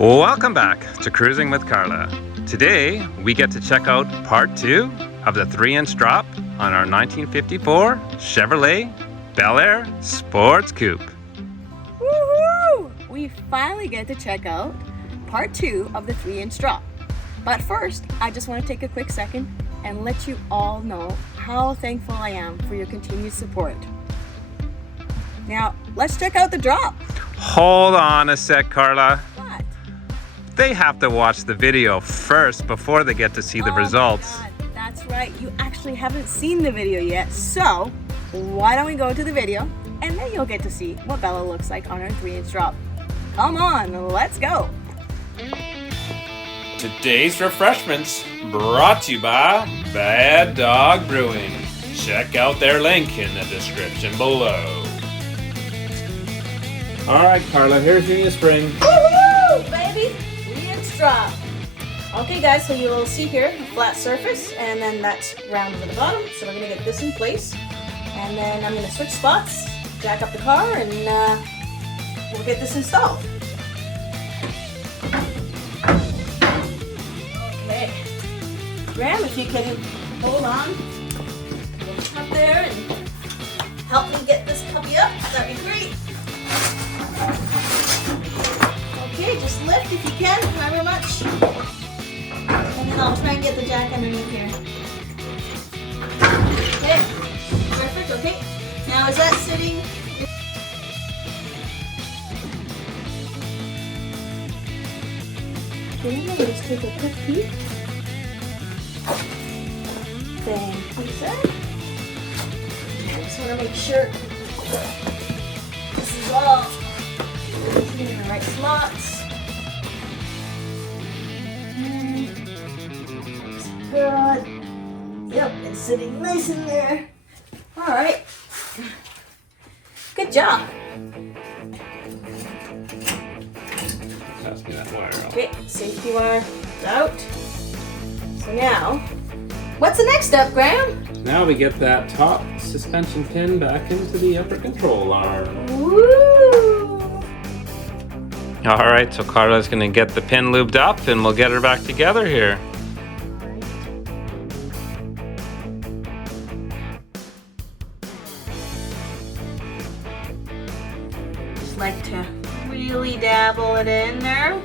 Welcome back to Cruising with Carla. Today we get to check out part 2 of the 3-inch drop on our 1954 Chevrolet Belair Sports Coupe. Woohoo! We finally get to check out part 2 of the 3-inch drop. But first, I just want to take a quick second and let you all know how thankful I am for your continued support. Now, let's check out the drop. Hold on a sec, Carla. What? They have to watch the video first before they get to see the results. My God, that's right. You actually haven't seen the video yet. So, why don't we go to the video and then you'll get to see what Bella looks like on her 3-inch drop. Come on, let's go. Today's refreshments brought to you by Bad Dog Brewing. Check out their link in the description below. All right, Carla, here's your new spring. Woohoo, baby! 3-inch drop. Okay, guys, so you'll see here a flat surface, and then that's round over the bottom. So we're gonna get this in place, and then I'm gonna switch spots, jack up the car, and we'll get this installed. Okay, Graham, if you can hold on, up there and help me get this puppy up, that'd be great. Okay, just lift if you can, however much. And then I'll try and get the jack underneath here. Okay, perfect, okay. Now is that sitting? Okay, let me just take a quick peek. Thank you, sir. I just want to make sure this is all in the right slots. Good. Yep, it's sitting nice in there. Alright. Good job. Pass me that wire off. Okay, safety wire out. So now, what's the next step, Graham? Now we get that top suspension pin back into the upper control arm. Woo! All right, so Carla's gonna get the pin lubed up and we'll get her back together here. Just like to really dabble it in there.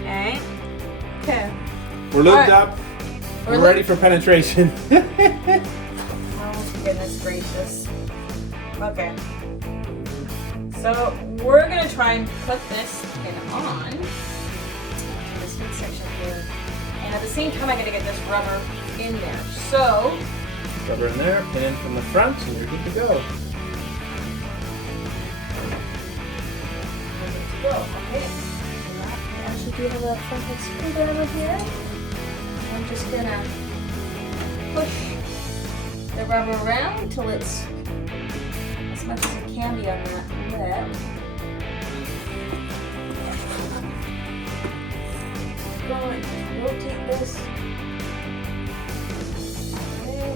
Okay. Okay. We're lubed All right. up. We're ready for penetration. Oh, goodness gracious. Okay. So we're gonna try and put this pin on this midsection here, and at the same time, I gotta get this rubber in there. So Rubber in there, pin in from the front, and you're good to go. we're good to go. Okay. I actually do have a frontal screwdriver here. I'm just gonna push the rubber around until it's as much as it can be on that lip. Go and rotate this. Okay.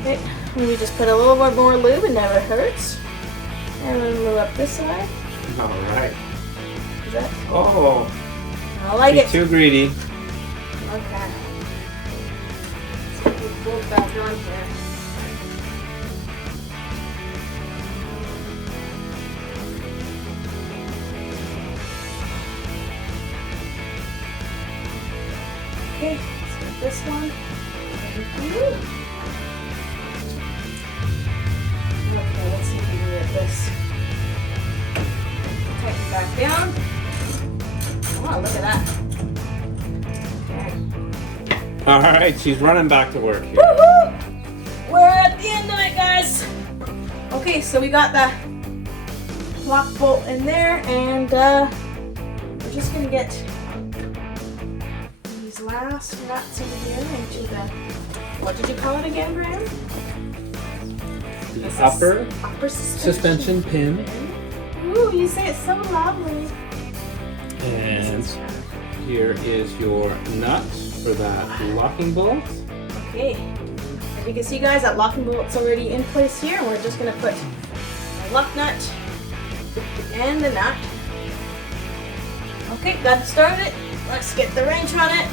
Okay, we just put a little bit more lube, it never hurts. And then move up this side. All right. Is that? Oh, I like she's it. too greedy. Okay. Let's get the lube back on here. Okay, let's get this one. Okay, let's see if we can get this. Tighten back down. Oh, look at that. Okay. All right, she's running back to work here. Woohoo! We're at the end of it, guys. Okay, so we got the lock bolt in there, and we're just gonna get these last nuts in here into the, what did you call it again, Graham? The upper suspension pin. Ooh, you say it so loudly. And here is your nut for that locking bolt. Okay. As you can see, guys, that locking bolt's already in place here. We're just gonna put a the lock nut and the nut. Okay, got it started. Let's get the wrench on it.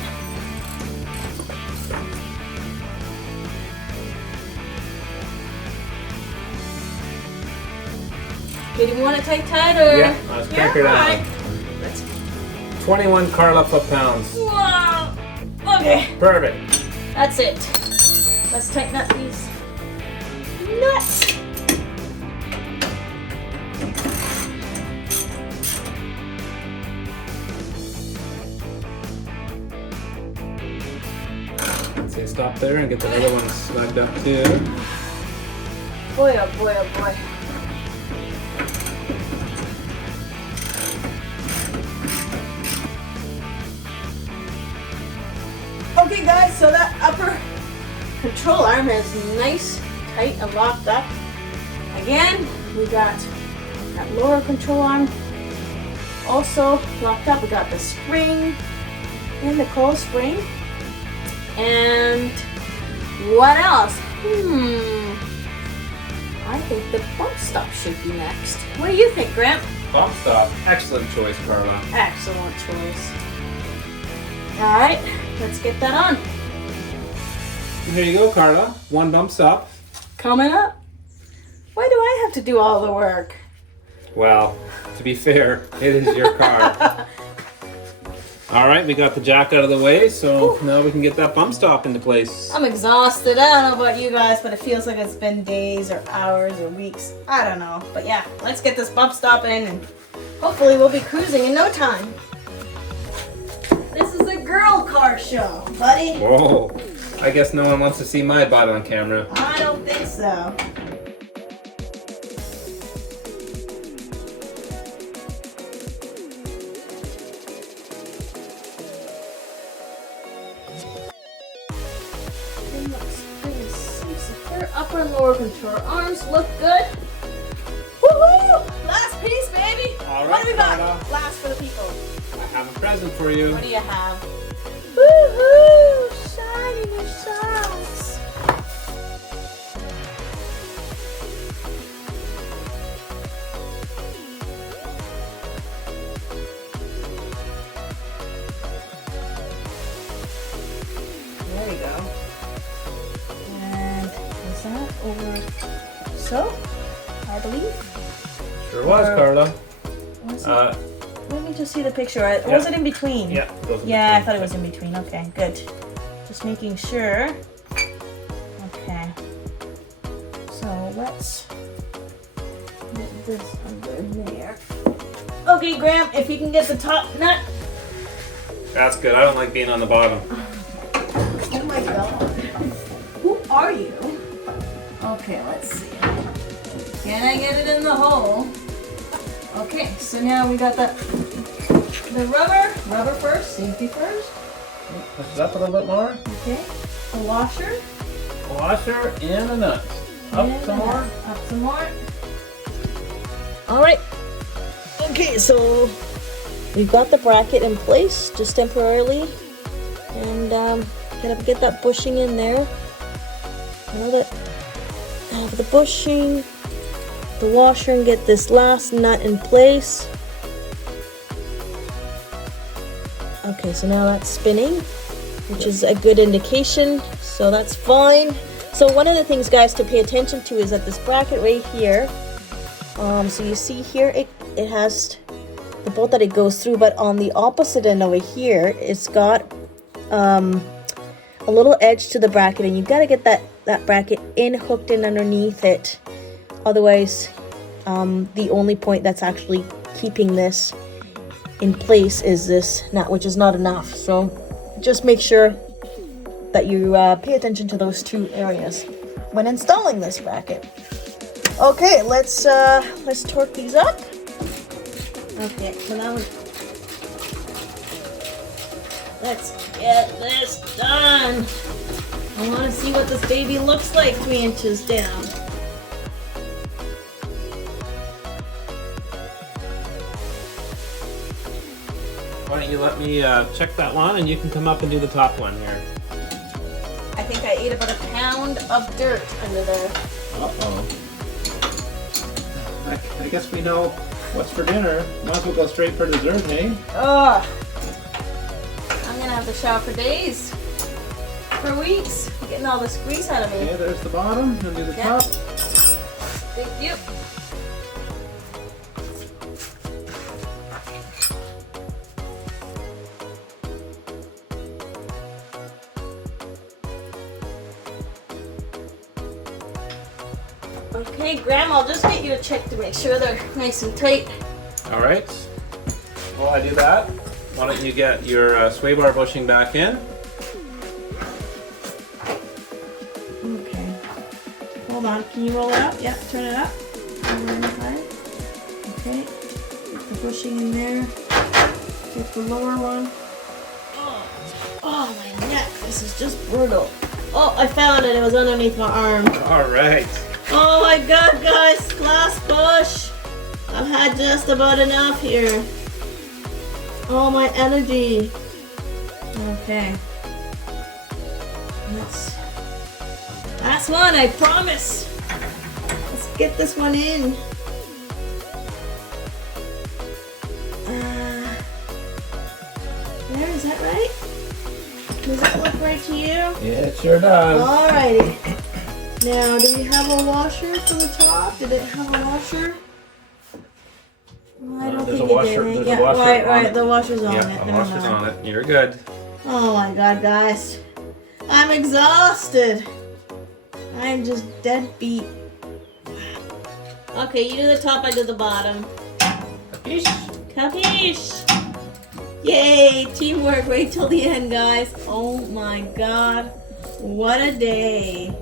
Okay, do you want it tight or? Yeah, let's crank her down. Right. Let's. 21 Carla foot-pounds. Wow. Okay, Perfect. that's it. Let's tighten up these nuts. So stop there and get the other one snugged up too. Boy, oh boy, oh boy. Okay guys, so that upper control arm is nice, tight, and locked up. Again, we got that lower control arm also locked up. We got the spring in the coil spring. And what else? I think the bump stop should be next. What do you think, Grant? Bump stop. Excellent choice, Carla. Excellent choice. All right, let's get that on. Here you go, Carla. One bump stop. Coming up. Why do I have to do all the work? Well, to be fair, it is your car. All right, we got the jack out of the way, so now we can get that bump stop into place. I'm exhausted. I don't know about you guys, but it feels like it's been days or hours or weeks. I don't know. But yeah, let's get this bump stop in and hopefully we'll be cruising in no time. This is a girl car show, buddy. Whoa, I guess no one wants to see my butt on camera. I don't think so. Upper and lower control arms look good. Woohoo! Last piece, baby. All right, what do we got? Carla. Last for the people. I have a present for you. What do you have? Woohoo! Shiny new socks. There we go. Over so, I believe. Sure was, Carla. Was it? Let me just see the picture. Was it in between? Yeah. Yeah, I thought it was in between. Okay, good. Just making sure. Okay. So let's get this under there. Okay, Graham, if you can get the top nut. That's good. I don't like being on the bottom. Oh my God. Who are you? Okay, let's see. Can I get it in the hole? Okay, so now we got the rubber first, safety first. Push it up a little bit more. Okay, a washer. Washer and a nut. Up some more. Up some more. All right. Okay, so we've got the bracket in place just temporarily, and gotta get that bushing in there. Now that I have the bushing, the washer, and get this last nut in place. Okay, so now that's spinning, which is a good indication, so that's fine. So one of the things, guys, to pay attention to is that this bracket right here, so you see here it has the bolt that it goes through, but on the opposite end over here, it's got a little edge to the bracket, and you've got to get that bracket hooked in underneath it. Otherwise, the only point that's actually keeping this in place is this nut, which is not enough. So just make sure that you pay attention to those two areas when installing this bracket. Okay, let's torque these up. Okay, so now let's get this done. I want to see what this baby looks like 3 inches down. Why don't you let me check that one, and you can come up and do the top one here. I think I ate about a pound of dirt under there. Uh-oh. I guess we know what's for dinner. Might as well go straight for dessert, hey? Ugh. I'm gonna have to shower for days. For weeks. Getting all this grease out of me. Okay, there's the bottom, and do the Yep. top. Thank you. Okay, Grandma, I'll just get you to check to make sure they're nice and tight. All right. While I do that, why don't you get your sway bar bushing back in? Okay. Hold on. Can you roll it up? Yep. Turn it up. Over inside. Okay. Get the bushing in there. Get the lower one. Oh, my neck. This is just brutal. Oh, I found it. It was underneath my arm. All right. Oh my God, guys. Last push. I've had just about enough here. Oh, my energy. Okay. Last one, I promise. Let's get this one in. There, is that right? Does that look right to you? Yeah, it sure does. Alrighty. Now, do we have a washer for the top? Did it have a washer? Well, I don't There's think a washer- it did. there's a Yeah, washer on right. it. The washer's on Yeah, it. the Never washer's mind. on it. You're good. Oh my God, guys. I'm exhausted. I'm just dead beat. Okay, you do the top, I do the bottom. Capiche? Capiche! Yay! Teamwork. Wait till the end, guys. Oh my God. What a day.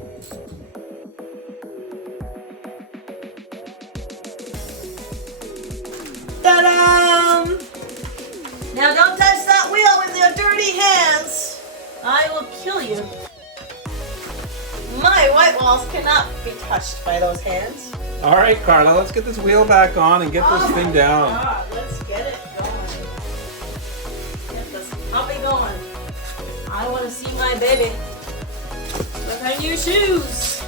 Ta-da! Now don't touch that wheel with your dirty hands. I will kill you. My white walls cannot be touched by those hands. All right, Carla, let's get this wheel back on and get this thing down. God, let's get it going. Get this puppy going. I want to see my baby. With her new shoes.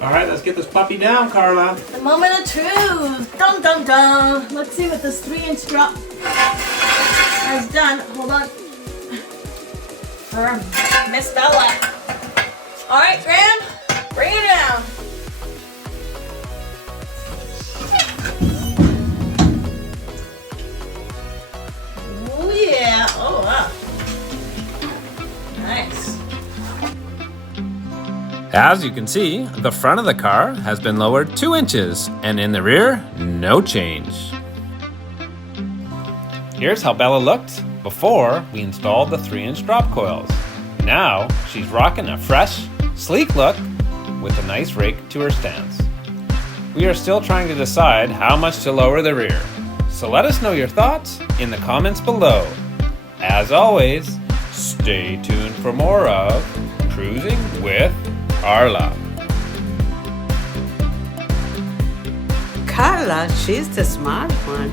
All right, let's get this puppy down, Carla. The moment of truth. Dun dun dun. Let's see what this 3-inch drop has done. Hold on. Miss Bella. All right, Graham. Bring it down. Oh yeah. Oh wow. Nice. As you can see, the front of the car has been lowered 2 inches, and in the rear, no change. Here's how Bella looked before we installed the 3-inch drop coils. Now, she's rocking a fresh, sleek look with a nice rake to her stance. We are still trying to decide how much to lower the rear, so let us know your thoughts in the comments below. As always, stay tuned for more of Cruising with Carla. Carla, she's the smart one.